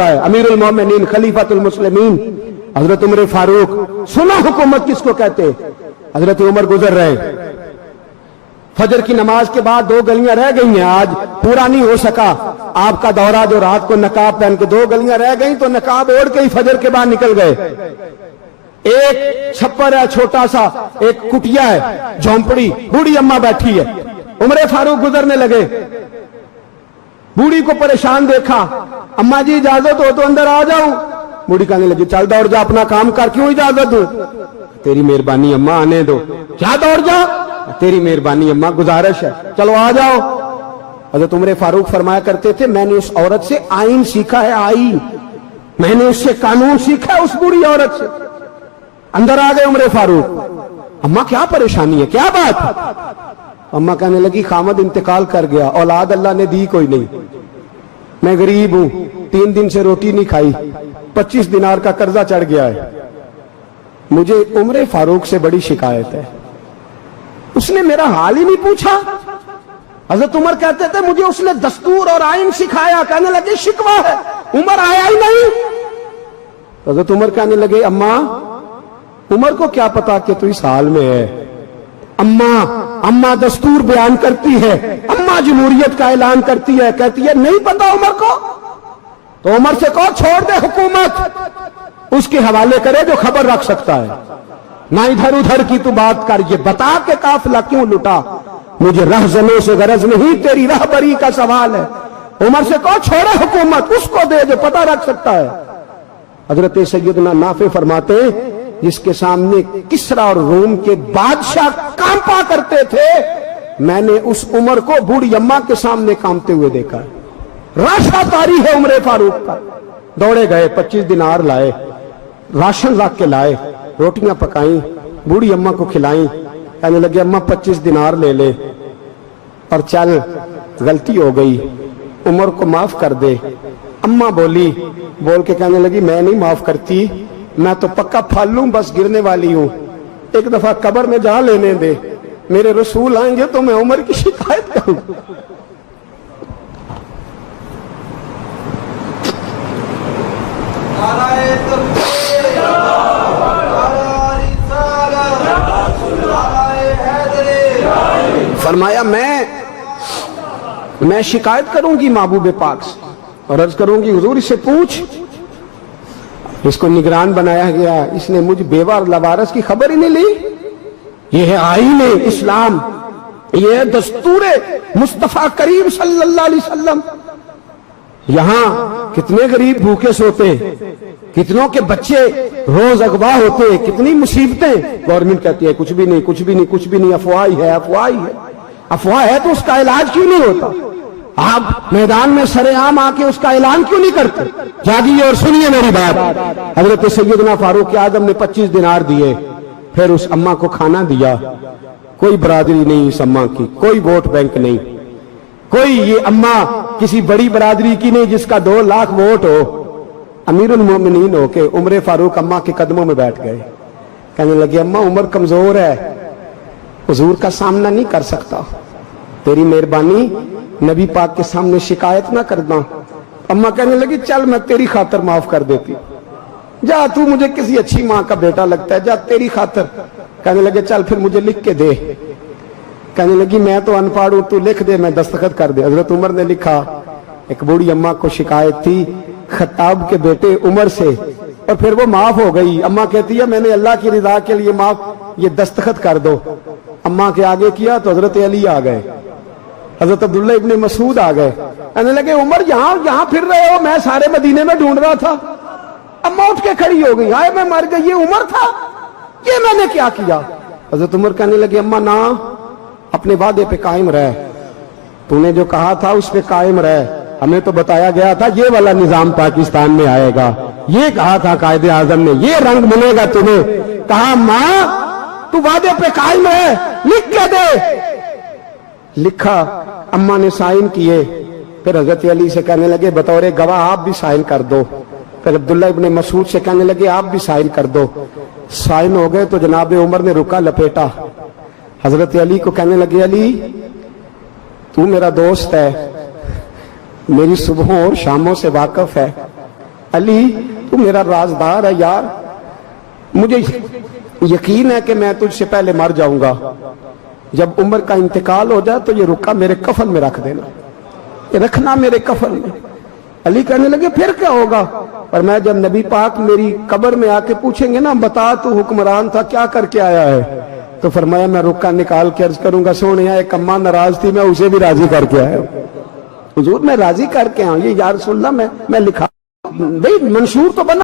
फरमाता है, अमीरुल मोमिनीन खलीफतुल मुस्लिमीन हजरत उमर फारूक, सुना हुकूमत किसको कहते। हजरत उमर गुजर रहे, फजर की नमाज के बाद 2 गलियां रह गई हैं, आज पूरा नहीं हो सका आपका दौरा, जो रात को नकाब पहन के 2 गलियां रह गई तो नकाब ओढ़ के ही फजर के बाद निकल गए। एक छप्पर है छोटा सा, एक कुटिया है, झोंपड़ी, बूढ़ी अम्मा बैठी है। उमर फारूक गुजरने लगे, बूढ़ी को परेशान देखा, अम्मा जी इजाजत हो तो अंदर आ जाऊं। बूढ़ी कहने लगी, चल दौड़ जा, अपना काम कर, क्यों इजाजत दूं। तेरी मेहरबानी अम्मा, आने दो। क्या दौड़ जा, तेरी मेहरबानी अम्मा, गुजारिश है, चलो आ जाओ। हज़रत उमर फारूक फरमाया करते थे, मैंने उस औरत से आईन सीखा है, आईन, मैंने उससे कानून सीखा है, उस बूढ़ी औरत से। अंदर आ गए उमर फारूक, अम्मा क्या परेशानी है, क्या बात। अम्मा कहने लगी, खामद इंतकाल कर गया, औलाद अल्लाह ने दी कोई नहीं, मैं गरीब हूं, 3 दिन से रोटी नहीं खाई, 25 दिनार का कर्जा चढ़ गया है, मुझे उमर फारूक से बड़ी शिकायत है। उसने मेरा हाल ही नहीं पूछा। हजरत उमर कहते थे, मुझे उसने दस्तूर और आइन सिखाया। कहने लगे, शिकवा है, उमर आया ही नहीं। हजरत उमर कहने लगे, अम्मा, उमर को क्या पता कि तू इस हाल में है। अम्मा दस्तूर बयान करती है, अम्मा जमहूरियत का ऐलान करती है, कहती है नहीं पता उमर को, तो उमर से कहो छोड़ दे हुकूमत, उसके हवाले करे जो खबर रख सकता है, ना इधर उधर की तू बात कर, ये बता के काफिला क्यों लुटा, मुझे रहजनों से गरज नहीं, तेरी रहबरी का सवाल है। उमर से कहो छोड़े हुकूमत, उसको दे जो पता रख सकता है। हजरत सैयदना नाफे फरमाते, जिसके सामने किसरा और रोम के बादशाह कांपा करते थे, मैंने उस उमर को बूढ़ी अम्मा के सामने कांपते हुए देखा। राशा तारी है उमर फारूक का। दौड़े गए, 25 दिनार लाए, राशन रख के लाए, रोटियां पकाई, बूढ़ी अम्मा को खिलाई। कहने लगे, अम्मा 25 दिनार ले ले और चल, गलती हो गई, उमर को माफ कर दे। अम्मा बोली, बोल के कहने लगी, मैं नहीं माफ करती, मैं तो पक्का फालू, बस गिरने वाली हूं, एक दफा कब्र में जा लेने दे, मेरे रसूल आएंगे तो मैं उमर की शिकायत करूं। फरमाया, मैं शिकायत करूंगी महबूब पाक से और अर्ज करूंगी, हुजूर इससे पूछ, इसको निगरान बनाया गया, इसने मुझ बेवा और लवारस की खबर ही नहीं ली। ये है आईन इस्लाम, ये है दस्तूर मुस्तफा करीम सल्लल्लाहु अलैहि वसल्लम। यहां कितने गरीब भूखे सोते, कितनों के बच्चे रोज अगवा होते, कितनी मुसीबतें। गवर्नमेंट कहती है कुछ भी नहीं, कुछ भी नहीं, कुछ भी नहीं, अफवाह ही है, अफवाह ही है। अफवाह है तो उसका इलाज क्यों नहीं होता। आप मैदान में सरेआम आके उसका ऐलान क्यों नहीं करते। जागिए और सुनिए मेरी बात। हजरत सैयदना फारूक आजम ने 25 दिनार दिए, फिर उस अम्मा को खाना दिया। कोई बरादरी नहीं इस अम्मा की, कोई वोट बैंक नहीं, कोई ये अम्मा किसी बड़ी बरादरी की नहीं जिसका 2 लाख वोट हो। अमीरुल मोमिनीन हो के उमर फारूक अम्मा के कदमों में बैठ गए। कहने लगे, अम्मा उमर कमजोर है, हुजूर का सामना नहीं कर सकता, तेरी मेहरबानी नबी पाक के सामने शिकायत ना करना। अम्मा कहने लगी, चल मैं तेरी खातर माफ कर देती, जा, तू मुझे किसी अच्छी माँ का बेटा लगता है, जा तेरी खातर। कहने लगे, चल फिर मुझे लिख के दे। कहने लगी, मैं तो अनपढ़ हूं, तू लिख दे, मैं दस्तखत कर दे। हजरत उमर ने लिखा। एक बूढ़ी अम्मा को शिकायत थी खत्ताब के बेटे उमर से, और फिर वो माफ हो गई। अम्मा कहती है, मैंने अल्लाह की रिदा के लिए माफ, ये दस्तखत कर दो। अम्मा के आगे किया तो हजरत अली आ गए, हजरत अब्दुल्ला इब्ने मसूद आ गए। कहने लगे, उमर यहां फिर रहे हो, मैं सारे मदीने में ढूंढ रहा था। अम्मा उठ के खड़ी हो गई, हाय मैं मर गई, ये उमर था, ये मैंने क्या किया। हजरत उमर कहने लगे, अम्मा ना, अपने वादे पे कायम रह, तूने जो कहा था उस पे कायम रह, हमें तो बताया गया था ये वाला निजाम पाकिस्तान में आएगा, ये कहा था कायदे आजम ने, ये रंग मिलेगा तुम्हें। कहा, मां तू वादे पे कायम है, लिख के दे। लिखा, अम्मा ने साइन किए। फिर हजरत अली से कहने लगे, बतौर गवाह आप भी साइन कर दो। फिर अब्दुल्ला इब्ने मसूद से कहने लगे, आप भी साइन कर दो। साइन हो गए तो जनाब उमर ने रुका लपेटा। हजरत अली को कहने लगे, अली तू मेरा दोस्त है, मेरी सुबहों और शामों से वाकिफ है, अली तू मेरा राजदार है यार, मुझे यकीन है कि मैं तुझसे पहले मर जाऊंगा, जब उम्र का इंतकाल हो जाए तो ये रुका मेरे कफन में रख देना, ये रखना मेरे कफन में। अली कहने लगे फिर क्या होगा? और मैं जब नबी पाक मेरी कब्र में आके पूछेंगे ना, बता तू हुक्मरान था क्या करके आया है, तो फरमाया मैं रुका निकाल के अर्ज करूंगा, सोने एक अम्मा नाराज थी मैं उसे भी राजी करके आया, हुजूर मैं राजी करके आऊं, ये या रसूलल्लाह मैं लिखा भाई मंशूर तो बना।